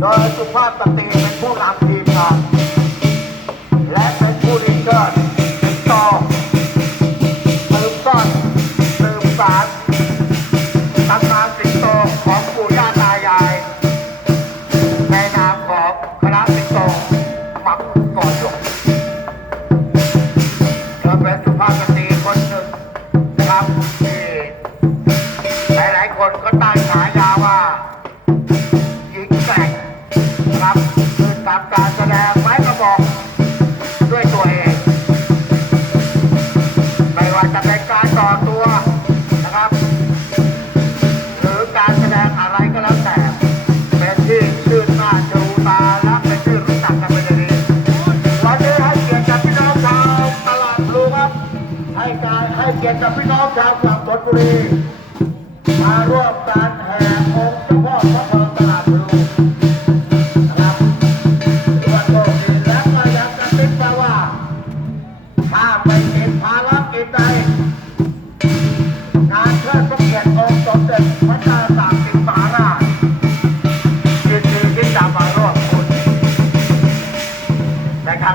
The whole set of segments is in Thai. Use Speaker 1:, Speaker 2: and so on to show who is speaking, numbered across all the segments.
Speaker 1: โดยสุภาพสตรีเป็นผู้นำทีมงานและเป็นผู้ริเกิดติดต่อสืบต้นสืบสารตำนานสิงโตของปู่ย่าตายายในนามของ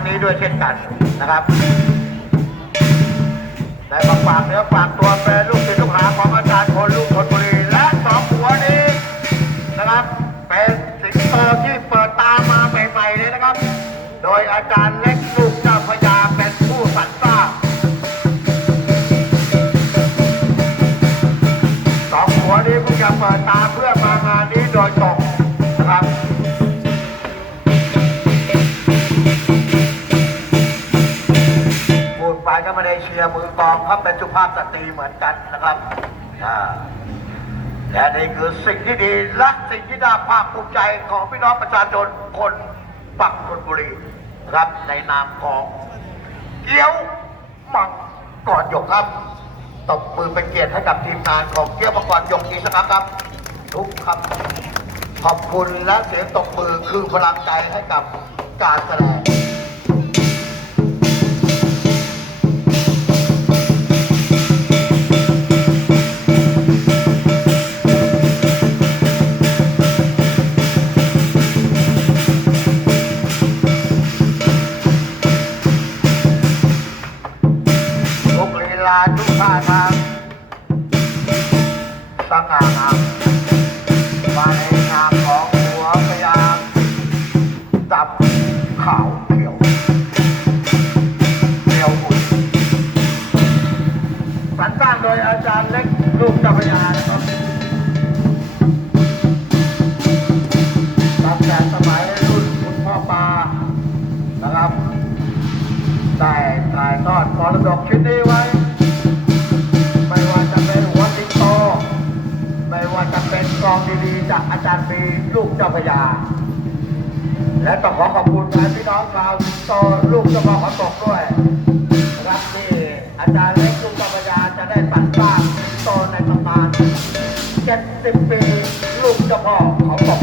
Speaker 1: นี้ด้วยเช่นกันนะครับได้มาฝากเนื้อฝากตัวเป็นลูกศิษย์ลูกหาของอาจารย์คนลูกคนบุรีและสองหัวนี้นะครับ เป็นสิงโตที่เปิดตามาใหม่ๆเลยนะครับ โดยอาจารย์เล็กลูกเจ้าพระยาเป็นผู้สรรสร้างสองหัวนี้เพิ่งจะเปิดตาเพื่อมางานนี้โดยตรง เชียร์มือกองเขาเป็นสุภาพสตรีเหมือนกันนะครับและนี่คือสิ่งที่ดีและสิ่งที่น่าภาคภูมิใจของพี่น้องประชาชนคนปักธนบุรีครับในนามของเกี้ยวมังกรหยกครับตบมือเป็นเกียรติให้กับทีมงานของเกี้ยวมังกรหยกอีกสักครั้งครับทุกคำขอบคุณและเสียงตบมือคือพลังใจให้กับการแสดง ขาวเขียวเขียวอุ่นสรรสร้างโดยอาจารย์เล็กลูกเจ้าพระยานะครับตั้งแต่สมัยรุ่นคุณพ่อปานะครับได้ถ่ายทอดมรดกชิ้นนี้ไว้ ไม่ว่าจะเป็นหัวสิงโต ไม่ว่าจะเป็นกองดีๆจากอาจารย์ปีลูกเจ้าพระยา และต้องขอขอบคุณแทนพี่น้องชาวโตลูกเจ้าพ่อขอตกด้วยนะครับที่อาจารย์เล็กลูกเจ้าพระยาจะได้ปัดสร้างสิงโตในตำนาน70 ปีลูกเจ้าพ่อขอตก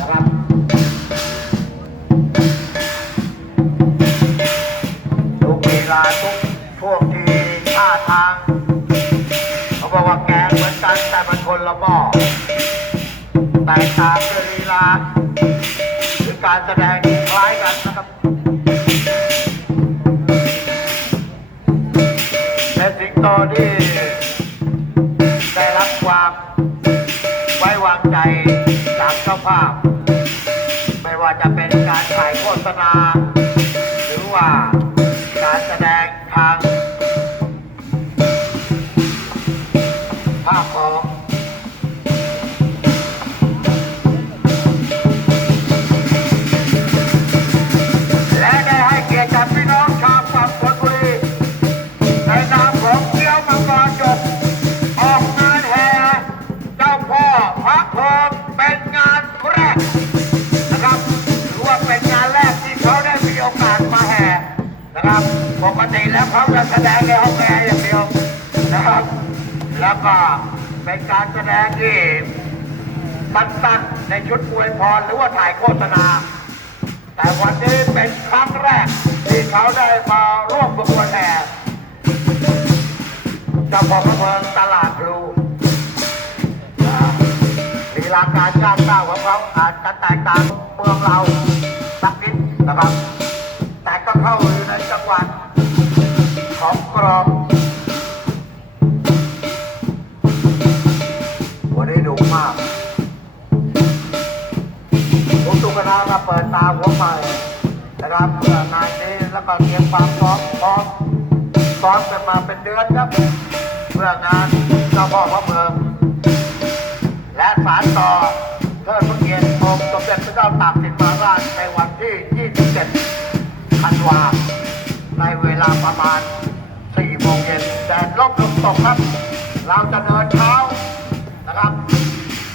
Speaker 1: นะครับทุกเวลาทุกช่วงทีท่าทางเขาบอกว่าแกงเหมือนกันแต่มันคนละหม้อแตกต่างด้วยลีลา การแสดงที่คล้ายกันนะครับและสิงโตที่ได้รับความไว้วางใจจากเจ้าภาพ สั้นๆในชุดอวยพรหรือว่าถ่ายโฆษณา แต่วันนี้เป็นครั้งแรก ที่เขาได้มาร่วมประกวดแห่เจ้าของอำเภอตลาดพลูลีลาการก้าวก้าวของเขาอาจจะแตกต่างเมืองเราสักนิดนะครับ แต่ก็เข้าอยู่ในจังหวัดของกรองวันนี้ดุมาก ผมตุกนาก็เปิดตาหัวใหม่นะครับเพื่องานนี้แล้วก็เตรียมความพร้อมพร้อมซ้อมกันมาเป็นเดือนครับเพื่องานเจ้าพ่อพระเมืองและสารต่อเทิดพระเกียรติองค์สมเด็จพระเจ้าตากสินมหาราชในวันที่ 27 ธันวาในเวลาประมาณ 4 โมงเย็นแดดลบลมตกครับ เราจะเดินเท้านะครับ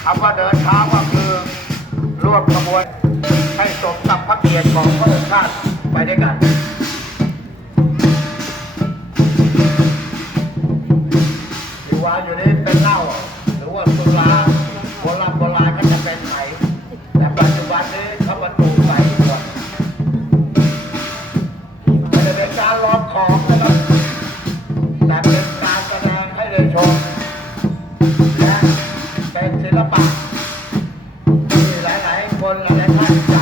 Speaker 1: คำว่าเดินเท้าก็คือร่วมขบวน กียรติของพระองค์ชาติไปด้วยกันที่วาอยู่นี้เป็นเหล้าหรือว่าสุราโบราณโบราณก็จะเป็นไหแต่ปัจจุบันนี้เขาบรรจุใส่ขวดไม่ได้เป็นการลองของนะครับแต่เป็นการแสดงให้ได้ชมและเป็นศิลปะที่หลาย ๆ คนหลาย ๆ ท่านอยา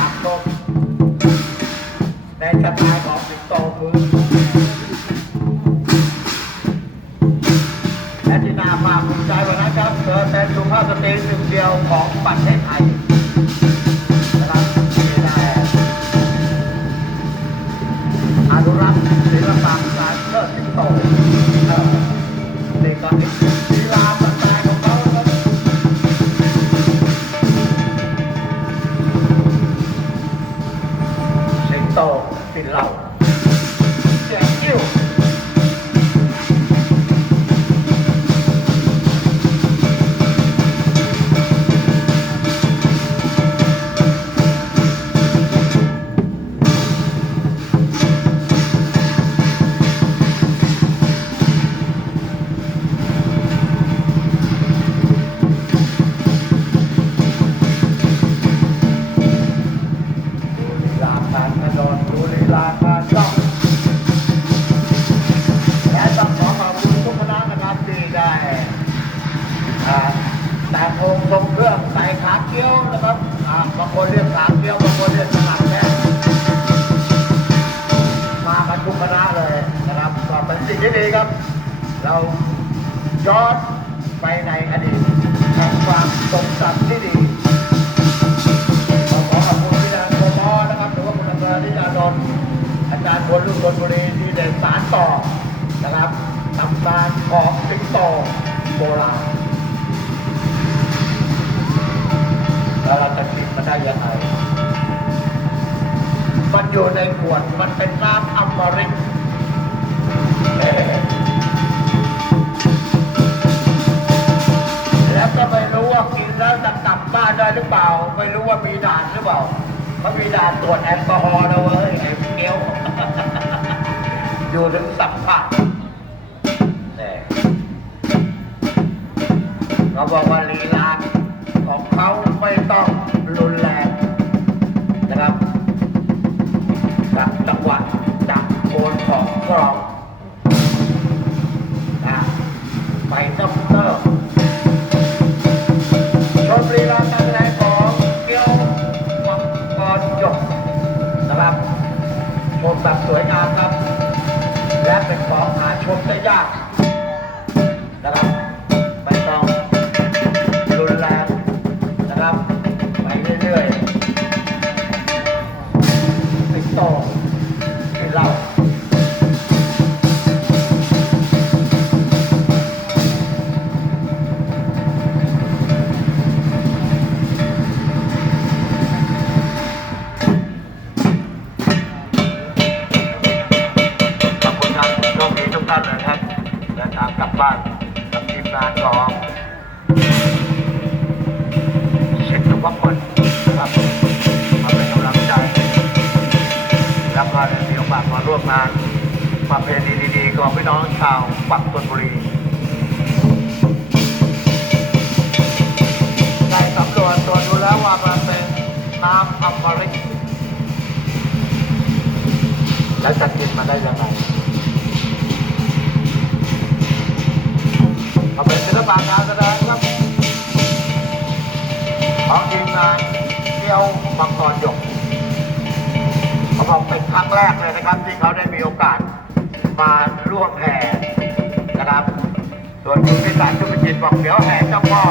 Speaker 1: กชมในสไตล์ของสิงโตคือและที่น่าภาคภูมิใจวันนั้นครับเธอเป็นสุภาพสตรีหนึ่งเดียวของประเทศไทยนะครับที่ได้อนุรักษ์ศิลปะการเชิดสิงโตเอ่อนี่ก็เป็นลีลาสไตล์ของเขาครับสิงโต ต่อนะครับตำนานของสิงโตโบราณแล้วเราจะกินมันได้ยังไงมันอยู่ในขวดมันเป็นน้ำอมฤตเอ๊ะแล้วก็ไม่รู้ว่ากินแล้วจะกลับบ้านได้หรือเปล่า ไม่รู้ว่ามีด่านหรือเปล่าเขาะมีด่านตรวจแอลกอฮอล์นะเว้ยไอ้เกี้ยว อยู่ถึงสัมผัสนี่เขาบอกว่าลีลาของเขาไม่ต้องรุนแรงนะครับจากจังหวะจากโคนของกรอง น้ำอมฤตแล้วจะกินมาได้ยังไงเอาเป็นศิลปะการแสดงครับของทีมงานเที่ยวมังกรหยกเขาบอกเป็นครั้งแรกเลยนะครับ ที่เขาได้มีโอกาสมาร่วมแห่นะครับ ส่วนคุณพิสารชุมจิตบอกเดี๋ยวแห่เจ้าพ่อ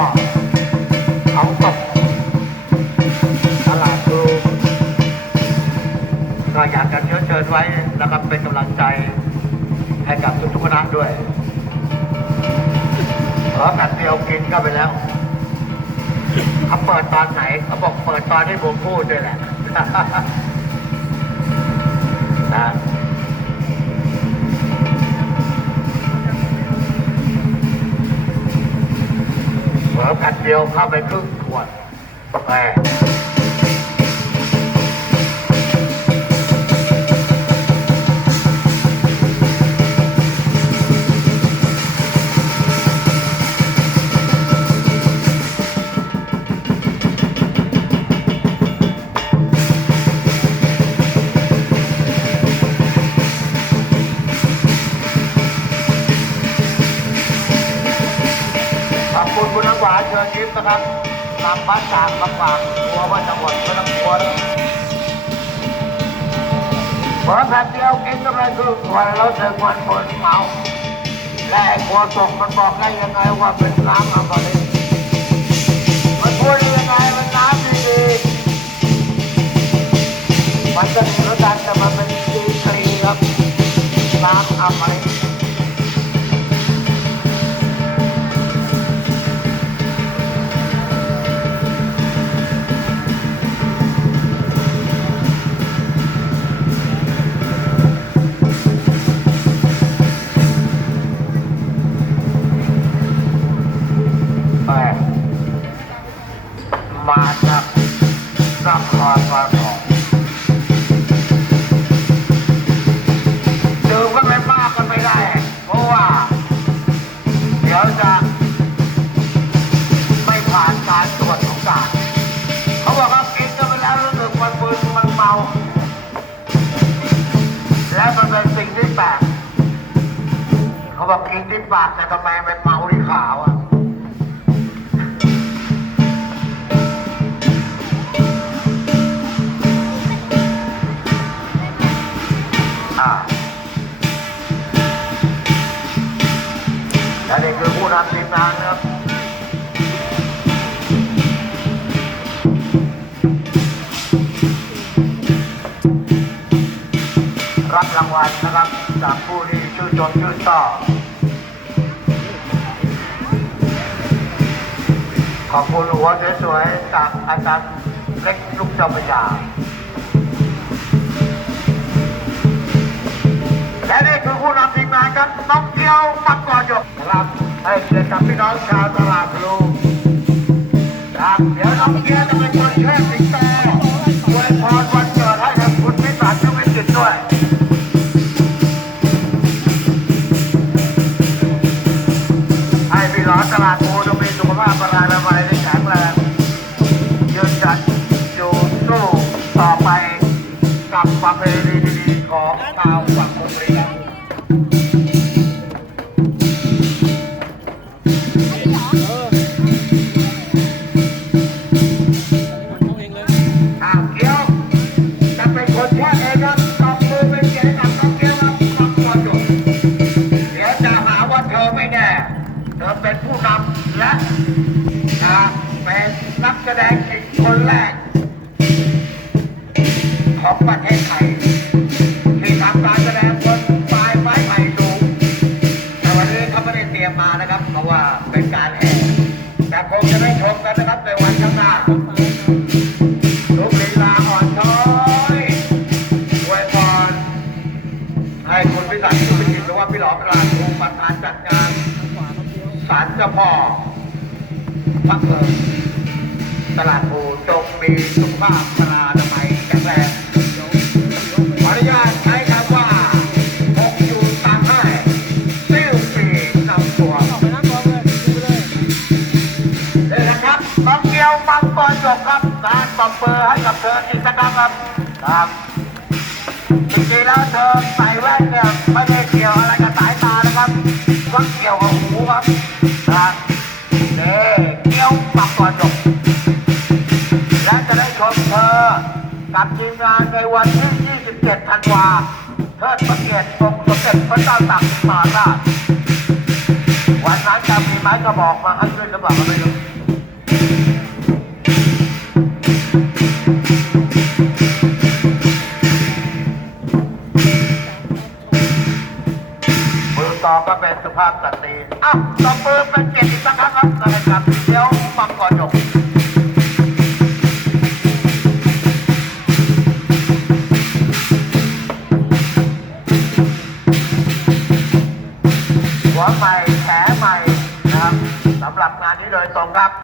Speaker 1: เขาตก ด้วยขอกัดเดียวกินเข้าไปแล้วเขาเปิดตอนไหนเขาบอกเปิดตอนที่ผมพูดด้วยแหละนะเปิดแผ่นเดียวเข้าไปครึ่งขวดแหมานจากลำบากกลัวว่าจังหวัดก็ต้องกลัวนะเปิดแผ่นเดียวกินกำไรครึ่งขวดแล้วเจอควันคนเมาและไอ้หัวตกมันบอกได้ยังไงว่าเป็นน้ำอมฤตมันพูดยังไงมันน้ำดีๆมันจะมีรสชาติแต่มันเป็นดีกรีครับน้ำอมฤต และมันเป็นสิ่งที่แปลกเขาบอกกินที่ปากแต่ทำไมมันเมาที่ขาวอะอ่าและนี่คือผู้นำทีมงานะครับ รางวัลนะครับจากผู้ที่ชื่นชมชื่นชอบขอบคุณหัวสวยๆจากอาจารย์เล็กลูกเจ้าพระยาและนี่คือผู้นำทีมงานครับน้องเกียวปักก่อนหยกครับให้เกียรติกับพี่น้องชาวตลาดพลูครับเดี๋ยวน้องเกียวจะเป็นคนเชิดสิง รือว่าบหลวงประธานจัดงานศาลเจ้าพ่อพักเพิงตลาดภูจงมีสุขภาพพลานามัยแข็งแรงขออนุญาตใช้คำว่าคงอยู่ตามให้ซิ่วปีนำตัวนี่นะครับน้องเกียวมังกรจบครับการตบเบอร์ให้กับเธออีกสักครั้งครับครับจริงๆแล้วเธอใส่แว่นเนี่ยไม่ได้เกี่ยวอะไร หูครันะนี่เกียวมังกรจบชมเธอกับทีมงานในวันที่ 27 ธันวาเทิดพระเกียรติองค์สมเด็จพระเจ้าตากสินมหาราชวันนั้นจะมีไม้กระบอกมาให้ด้วยหรือเปล่าไม่รู้มือต่อก็เป็นสุภาพสตรีอ้าวต่อมือเป็นเกียรติอีกสักครั้งครับ